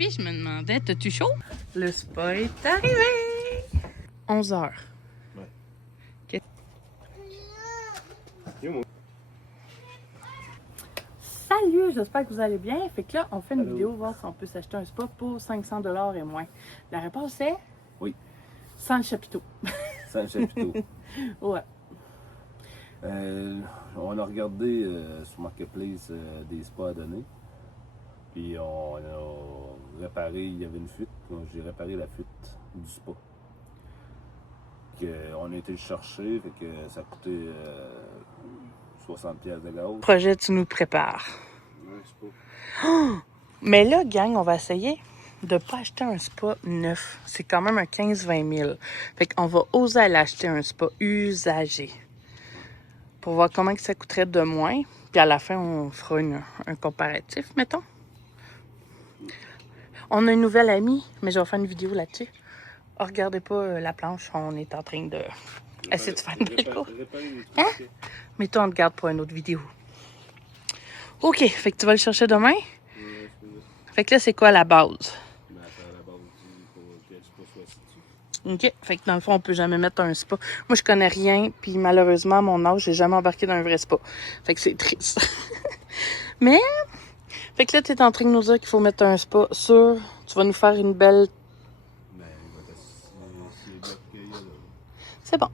Puis je me demandais, t'as-tu chaud? Le spa est arrivé! 11h. Ouais. Okay. Salut, j'espère que vous allez bien. Fait que là, on fait une vidéo, voir si on peut s'acheter un spa pour 500$ et moins. La réponse est... Oui. Sans le chapiteau. Sans le chapiteau. Ouais. On a regardé sur Marketplace des spas à donner. Puis on a réparé, il y avait une fuite. J'ai réparé la fuite du spa. On a été le chercher, fait que ça a coûté 60$ de gaz. Projet, tu nous prépares. Ouais, c'est pas... Oh! Mais là, gang, on va essayer de ne pas acheter un spa neuf. C'est quand même un 15-20 000. Fait qu'on va oser aller acheter un spa usagé. Pour voir comment que ça coûterait de moins. Puis à la fin, on fera un comparatif, mettons. On a une nouvelle amie, mais je vais faire une vidéo là-dessus. Oh, regardez pas la planche, on est en train de essayer de faire une belle course. Hein? Mais toi, on te garde pour une autre vidéo. OK, fait que tu vas le chercher demain? Fait que là, c'est quoi la base? OK, fait que dans le fond, on peut jamais mettre un spa. Moi, je connais rien, puis malheureusement, à mon âge, j'ai jamais embarqué dans un vrai spa. Fait que c'est triste. Mais, fait que là, tu es en train de nous dire qu'il faut mettre un spa sur... Tu vas nous faire une belle... C'est bon.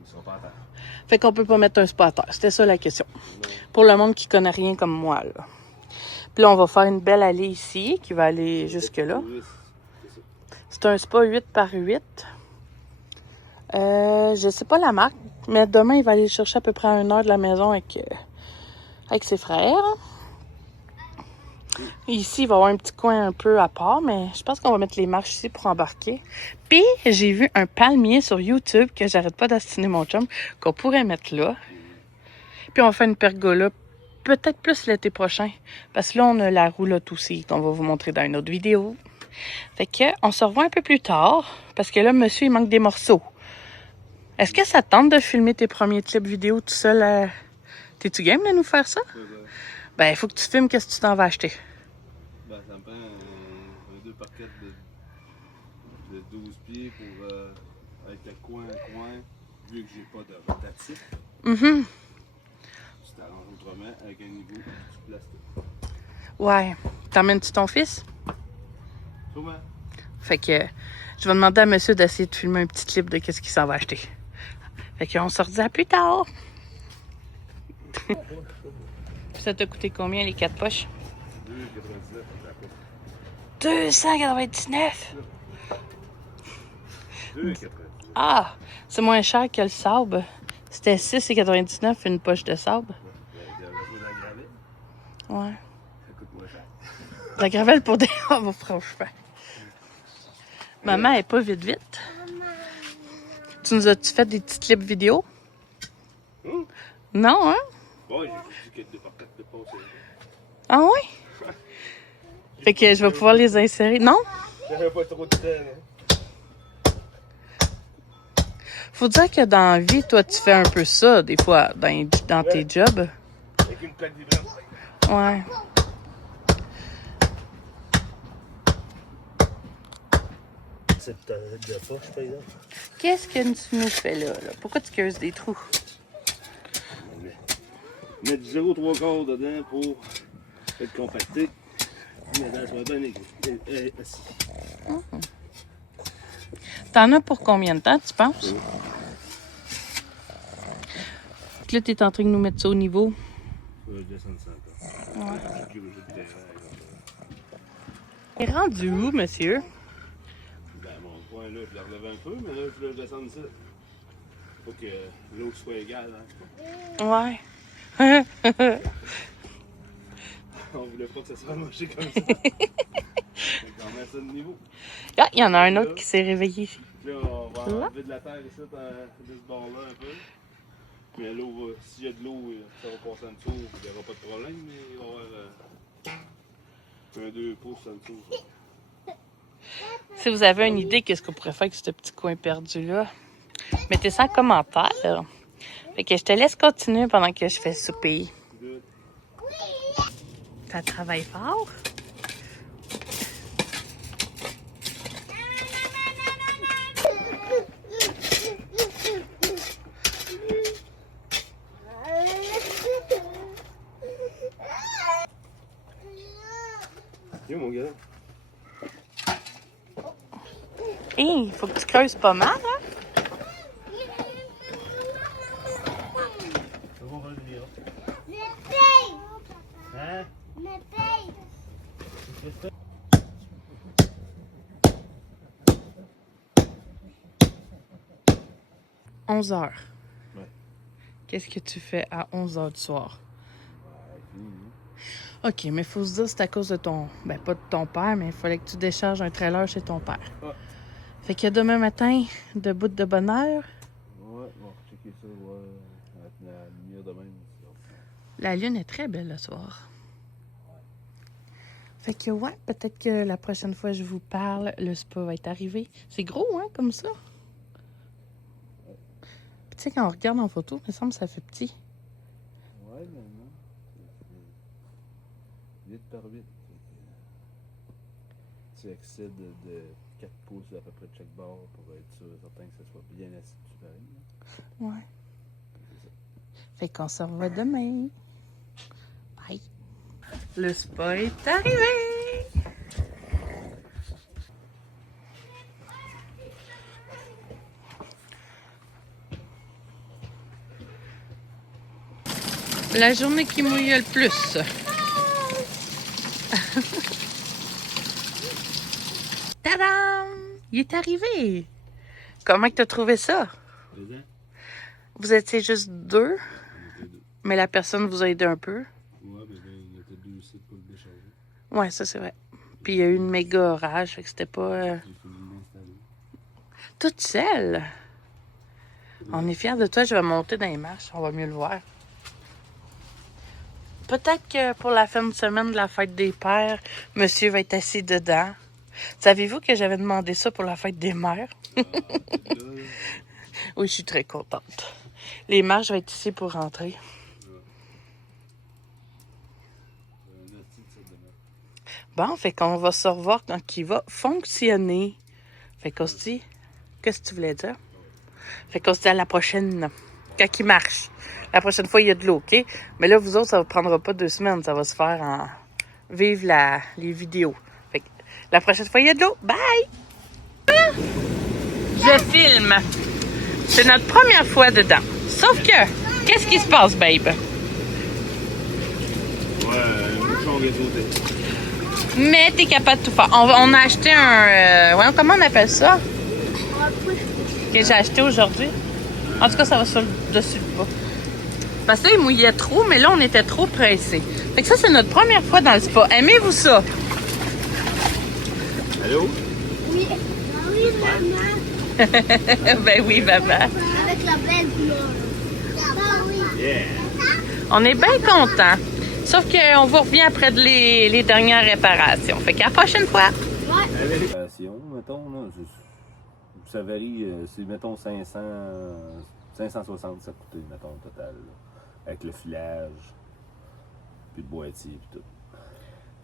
Ils sont pas à terre. Fait qu'on peut pas mettre un spa à terre. C'était ça la question. Non. Pour le monde qui connaît rien comme moi, là. Puis là, on va faire une belle allée ici, qui va aller jusque là. C'est un spa 8 par 8. Je sais pas la marque, mais demain, il va aller le chercher à peu près à 1 heure de la maison avec ses frères. Ici, il va y avoir un petit coin un peu à part, mais je pense qu'on va mettre les marches ici pour embarquer. Puis, j'ai vu un palmier sur YouTube que j'arrête pas d'astiner mon chum, qu'on pourrait mettre là. Puis, on va faire une pergola peut-être plus l'été prochain, parce que là, on a la roulotte aussi, qu'on va vous montrer dans une autre vidéo. Fait que, on se revoit un peu plus tard, parce que là, monsieur, il manque des morceaux. Est-ce que ça te tente de filmer tes premiers clips vidéo tout seul? T'es-tu game de nous faire ça? Ben, il faut que tu filmes qu'est-ce que tu t'en vas acheter. Ben, ça me prend un 2 par 4 de 12 pieds pour avec le coin à coin, vu que j'ai pas de rotatif. Tu t'arranges autrement avec un niveau du plastique. Ouais. T'emmènes-tu ton fils? Sûrement. Fait que je vais demander à monsieur d'essayer de filmer un petit clip de qu'est-ce qu'il s'en va acheter. Fait qu'on se redit à plus tard. Ça t'a coûté combien les 4 poches? 299. 2,99. Ah! C'est moins cher que le sable. C'était 6,99 une poche de sable. Ouais. Ça coûte moins cher. La gravelle pour des... Oh, franchement. Maman, elle est pas vite vite. Tu nous as-tu fait des petits clips vidéo? Non, hein? Bon, j'ai dit que 2 par 4 de passer. Ah ouais? Fait que je vais pouvoir les insérer. Non? J'avais pas trop de temps, là. Faut dire que dans la vie, toi, tu fais un peu ça, des fois, dans tes jobs. Avec une plaque vibrante. Ouais. C'est peut-être de poche, par exemple. Qu'est-ce que tu nous fais là? Pourquoi tu creuses des trous? Mettre du 0,3 dedans pour être compacté. Maintenant, ça va bien assis. T'en as pour combien de temps, tu penses? Là, t'es en train de nous mettre ça au niveau. Je vais descendre ça encore. Ouais. Il est rendu où, monsieur? Ben, mon coin là, je l'ai relevé un peu, mais là, je vais descendre ça. Faut que l'eau soit égale, hein, Ouais. On voulait pas que ça soit moché comme ça. On met ça de niveau. Ah, il y en a un autre qui s'est réveillé ici. Puis là, on va enlever de la terre ici, de ce bord-là un peu. Mais l'eau, s'il y a de l'eau, ça va passer en dessous, il n'y aura pas de problème, mais il va y avoir un 2 pouces en dessous. Si vous avez une idée qu'est-ce qu'on pourrait faire avec ce petit coin perdu-là, mettez ça en commentaire. Fait que je te laisse continuer pendant que je fais souper. Ça travaille fort. Yo, mon gars. Hé, faut que tu creuses pas mal, hein? On va venir. Me paye! Hein? Me paye! Qu'est-ce que 11 h. Ouais. Qu'est-ce que tu fais à 11 h du soir? Ouais, fini. OK, mais faut se dire c'est à cause de ton... Ben, pas de ton père, mais il fallait que tu décharges un trailer chez ton père. Ah. Fait que demain matin, debout de bonne heure, Ouais, on va checker ça, ouais. À la lumière de même. la lune est très belle le soir. Fait que ouais, peut-être que la prochaine fois que je vous parle, le spa va être arrivé. C'est gros, hein, comme ça? Puis tu sais, quand on regarde en photo, il me semble que ça fait petit. Ouais, mais non. C'est 8 par 8. Tu excèdes de 4 pouces à peu près de chaque bord pour être sûr certain que ça soit bien assis dessus pareil. Ouais. Fait qu'on se revoit demain. Bye. Le spa est arrivé! La journée qui mouille le plus. Tadam! Il est arrivé! Comment que t'as trouvé ça? Présent? Vous étiez juste deux, On était deux. mais la personne vous a aidé un peu. Ouais, mais il y était deux sites pour le décharger. Ouais, ça c'est vrai. Puis il y a eu une méga orage, fait que c'était pas... J'ai fini de l'installer. toute seule. On est fiers de toi, je vais monter dans les marches, on va mieux le voir. Peut-être que pour la fin de semaine de la fête des pères, monsieur va être assis dedans. Savez-vous que j'avais demandé ça pour la fête des mères? Oui, je suis très contente. Les marches vont être ici pour rentrer. Bon, fait qu'on va se revoir quand il va fonctionner. Fait qu'on se dit... Qu'est-ce que tu voulais dire? Fait qu'on se dit à la prochaine, quand il marche. La prochaine fois, il y a de l'eau, OK? Mais là, vous autres, ça ne prendra pas 2 semaines. Ça va se faire en... Vive les vidéos. Fait que la prochaine fois, il y a de l'eau. Bye! Je filme. C'est notre première fois dedans. Sauf que, qu'est-ce qui se passe, babe? Ouais, un bouchon réseauté. Mais t'es capable de tout faire. On a acheté un... voyons, comment on appelle ça? Que j'ai acheté aujourd'hui. En tout cas, ça va sur le dessus du bas. Parce que là, il mouillait trop, mais là, on était trop pressés. Fait que ça, c'est notre première fois dans le spa. Aimez-vous ça? Allô? Oui, oui, maman. Ben oui, maman. Avec la belle couleur. Ah oui. Yeah! On est bien contents. Sauf qu'on vous revient après les dernières réparations. Fait qu'à la prochaine fois. Ouais. Réparation, mettons, là, ça varie, c'est, mettons, 560 ça coûtait, mettons, au total, là, avec le filage, puis le boîtier, puis tout.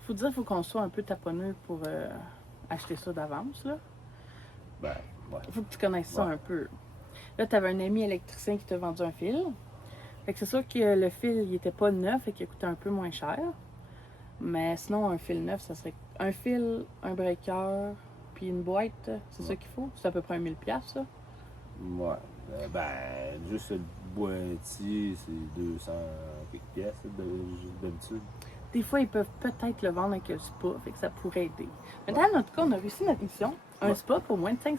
Faut dire, faut qu'on soit un peu taponneux pour acheter ça d'avance, là. Ben, ouais. Faut que tu connaisses ça Ouais. un peu. Là, t'avais un ami électricien qui t'a vendu un fil. Fait que c'est sûr que le fil, il était pas neuf et qu'il coûtait un peu moins cher. Mais sinon, un fil neuf, ça serait un fil, un breaker, puis une boîte. C'est ça qu'il faut? C'est à peu près 1000$, ça? Ouais. Ben, juste le boîtier, c'est 200 quelques pièces d'habitude. Des fois, ils peuvent peut-être le vendre avec un spa, fait que ça pourrait aider. Mais dans notre cas, on a réussi notre mission. Un Ouais. spa pour moins de 500$.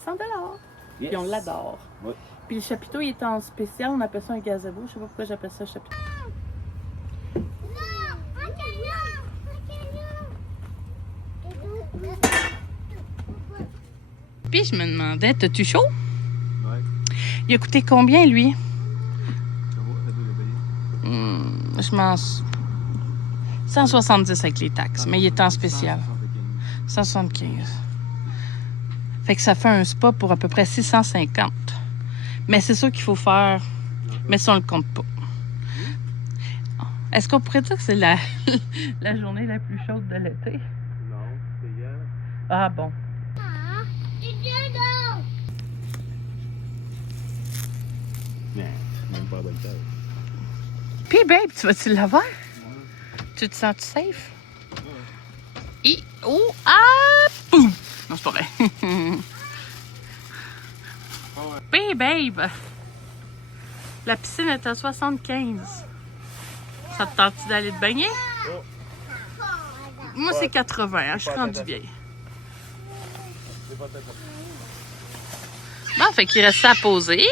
Yes. Puis on l'adore. Ouais. Puis le chapiteau, il est en spécial. On appelle ça un gazebo. Je sais pas pourquoi j'appelle ça chapiteau. Puis je me demandais, t'as-tu chaud? Ouais. Il a coûté combien, lui? Ça va, Je m'en... 170 avec les taxes, mais il est en spécial. 175. Fait que ça fait un spa pour à peu près 650. Mais c'est sûr qu'il faut faire... Mais ça, on le compte pas. Est-ce qu'on pourrait dire que c'est la journée la plus chaude de l'été? Non, c'est hier. Ah bon. Non, même pas à bonne taille. Puis babe, tu vas-tu l'avoir? Tu te sens safe? Ah! Boum! Non, c'est pas vrai. Hey, babe! La piscine est à 75. Ça te tente d'aller te baigner? Moi, c'est 80. Hein, je suis rendue vieille. Bon, fait qu'il reste ça à poser.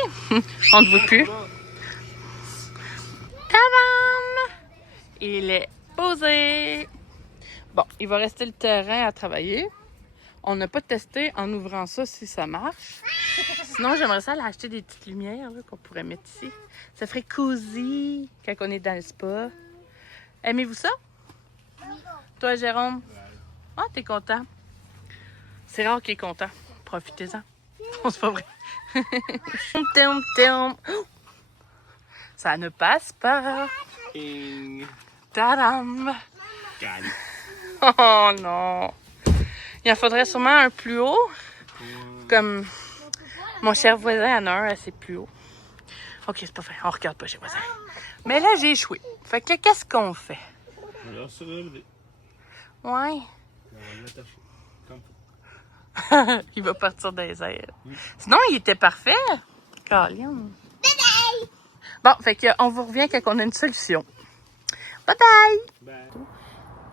On ne voit plus. Tadam! Il est posé. Bon, il va rester le terrain à travailler. On n'a pas testé en ouvrant ça si ça marche. Sinon, j'aimerais ça aller acheter des petites lumières qu'on pourrait mettre ici. Ça ferait cosy quand on est dans le spa. Aimez-vous ça? Toi, Jérôme? Ah, t'es content. C'est rare qu'il est content. Profitez-en. Oh, c'est pas vrai. Ça ne passe pas. Tadam! Oh non! Il en faudrait sûrement un plus haut. Comme mon cher voisin en a un assez plus haut. Ok, c'est pas vrai. On regarde pas chez voisin. Mais là, j'ai échoué. Fait que qu'est-ce qu'on fait? On va se relever. Ouais. On va l'attacher. Comme ça. Il va partir des airs. Sinon, il était parfait. Colin. Bon, fait que on vous revient quand on a une solution. Bye bye!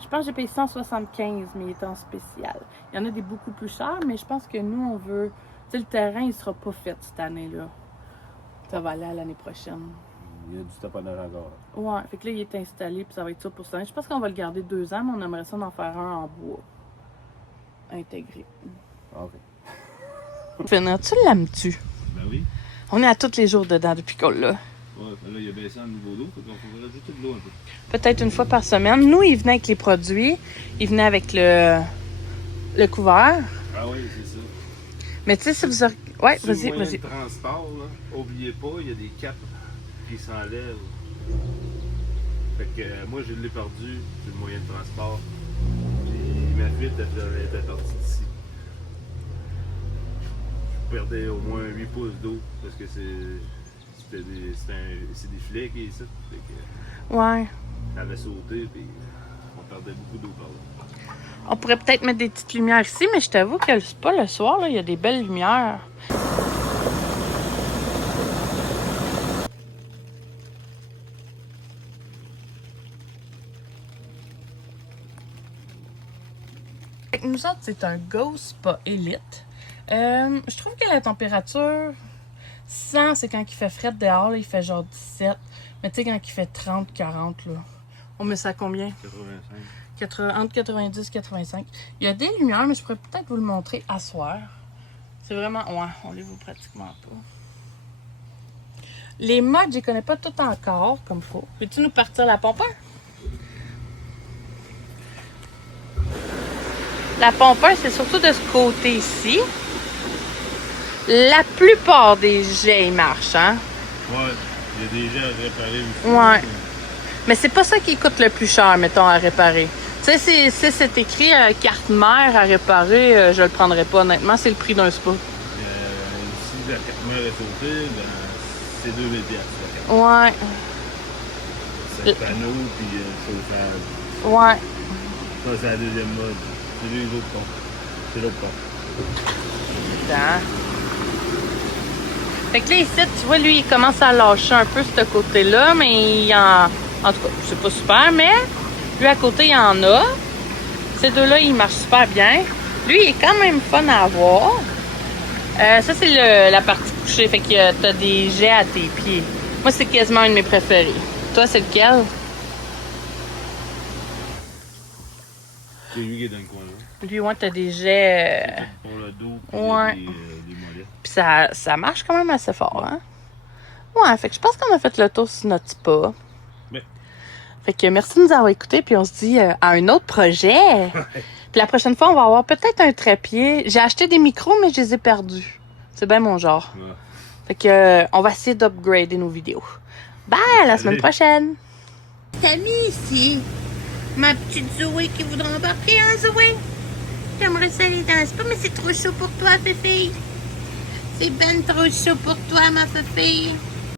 Je pense que j'ai payé 175, mais il est en spécial. Il y en a des beaucoup plus chers, mais je pense que nous, on veut... Tu sais, le terrain, il sera pas fait cette année-là. Ça va aller à l'année prochaine. Il y a du taponnage encore. Ouais, fait que là, il est installé, puis ça va être ça pour cette année. Je pense qu'on va le garder 2 ans, mais on aimerait ça d'en faire un en bois. Intégré. Ok. Fernand, tu l'aimes-tu? Ben oui. On est à tous les jours dedans depuis qu'on l'a. Ouais, là, il a baissé en niveau d'eau, donc on va rajouter de l'eau un peu. Peut-être une fois par semaine. Nous, il venait avec les produits. Il venait avec le couvert. Ah oui, c'est ça. Mais tu sais, si vous... Ouais, Sur le vas-y, moyen vas-y. de transport, là, oubliez pas, il y a des capes qui s'enlèvent. Fait que moi, je l'ai perdu sur le moyen de transport. Puis ma fuite, elle était partie d'ici. Je perdais au moins 8 pouces d'eau parce que c'est des filets qui est ça. Fait que Ouais. ça avait sauté, puis on perdait beaucoup d'eau par là. On pourrait peut-être mettre des petites lumières ici, mais je t'avoue que c'est pas le soir, là, il y a des belles lumières. Fait que nous autres, c'est un Ghost Spa Elite. Je trouve que la température 100, c'est quand il fait frais dehors, là, il fait genre 17. Mais tu sais, quand il fait 30, 40, là, on met ça à combien? 85. Entre 90 et 85. Il y a des lumières, mais je pourrais peut-être vous le montrer à soir. C'est vraiment... Ouais, on les voit pratiquement pas. Les modes, je les connais pas toutes encore, comme faut. Peux-tu nous partir la pompe 1? La pompe 1, c'est surtout de ce côté ici. La plupart des jets, ils marchent, hein? Ouais, il y a des jets à réparer aussi. Ouais. Mais c'est pas ça qui coûte le plus cher, mettons, à réparer. Tu sais, si c'est écrit carte mère à réparer, je le prendrais pas, honnêtement. C'est le prix d'un spa. Si la carte mère est sautée, ben, c'est 2000 $. Ouais. C'est le panneau puis le chauffage. Ouais. Ça, c'est la deuxième mode. C'est les autres pompes. C'est l'autre pompe. Dedans. Fait que là, ici, tu vois, lui, il commence à lâcher un peu ce côté-là, mais il en... En tout cas, c'est pas super, mais lui, à côté, il y en a. Ces deux-là, ils marchent super bien. Lui, il est quand même fun à avoir. Ça, c'est la partie couchée. Fait que t'as des jets à tes pieds. Moi, c'est quasiment un de mes préférés. Toi, c'est lequel? C'est lui qui est dans le coin là. Lui, ouais, t'as des jets... Pour le dos puis Ouais. des mollets. Puis ça marche quand même assez fort, hein? Ouais, fait que je pense qu'on a fait le tour sur notre spa. Mais... Fait que merci de nous avoir écoutés, puis on se dit à un autre projet. Puis la prochaine fois, on va avoir peut-être un trépied. J'ai acheté des micros, mais je les ai perdus. C'est bien mon genre. Ouais. Fait que on va essayer d'upgrader nos vidéos. Bye, à la semaine prochaine! T'as mis ici ma petite Zoé qui voudrait embarquer, hein, Zoé? T'aimerais ça aller dans le spa, mais c'est trop chaud pour toi, Fifi. C'est ben trop chaud pour toi, ma Fifi.